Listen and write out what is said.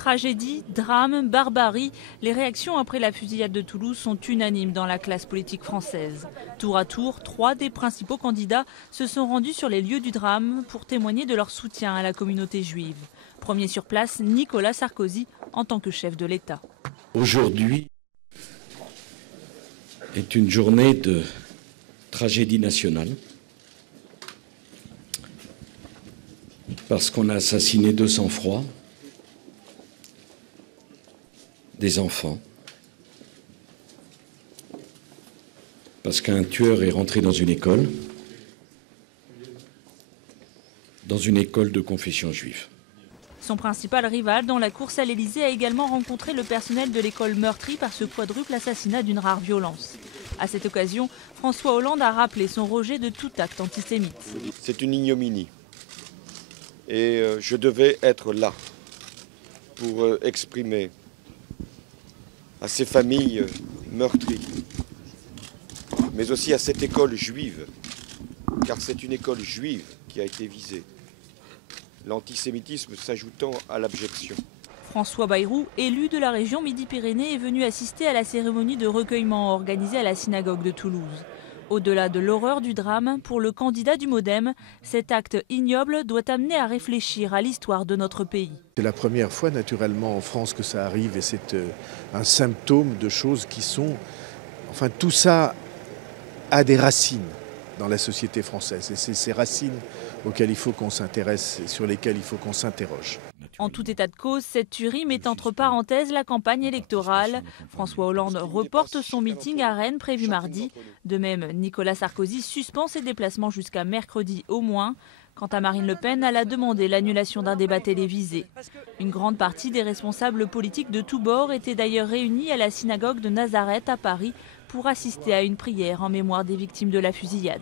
Tragédie, drame, barbarie, les réactions après la fusillade de Toulouse sont unanimes dans la classe politique française. Tour à tour, 3 des principaux candidats se sont rendus sur les lieux du drame pour témoigner de leur soutien à la communauté juive. Premier sur place, Nicolas Sarkozy en tant que chef de l'État. Aujourd'hui est une journée de tragédie nationale parce qu'on a assassiné de sang-froid des enfants, parce qu'un tueur est rentré dans une école de confession juive. Son principal rival dans la course à l'Élysée a également rencontré le personnel de l'école meurtrie par ce quadruple assassinat d'une rare violence. À cette occasion, François Hollande a rappelé son rejet de tout acte antisémite. C'est une ignominie. Et je devais être là pour exprimer à ces familles meurtries, mais aussi à cette école juive, car c'est une école juive qui a été visée, l'antisémitisme s'ajoutant à l'abjection. François Bayrou, élu de la région Midi-Pyrénées, est venu assister à la cérémonie de recueillement organisée à la synagogue de Toulouse. Au-delà de l'horreur du drame, pour le candidat du MoDem, cet acte ignoble doit amener à réfléchir à l'histoire de notre pays. C'est la première fois naturellement en France que ça arrive et c'est un symptôme de choses qui sont... Enfin tout ça a des racines dans la société française et c'est ces racines auxquelles il faut qu'on s'intéresse et sur lesquelles il faut qu'on s'interroge. En tout état de cause, cette tuerie met entre parenthèses la campagne électorale. François Hollande reporte son meeting à Rennes prévu mardi. De même, Nicolas Sarkozy suspend ses déplacements jusqu'à mercredi au moins. Quant à Marine Le Pen, elle a demandé l'annulation d'un débat télévisé. Une grande partie des responsables politiques de tous bords étaient d'ailleurs réunis à la synagogue de Nazareth à Paris pour assister à une prière en mémoire des victimes de la fusillade.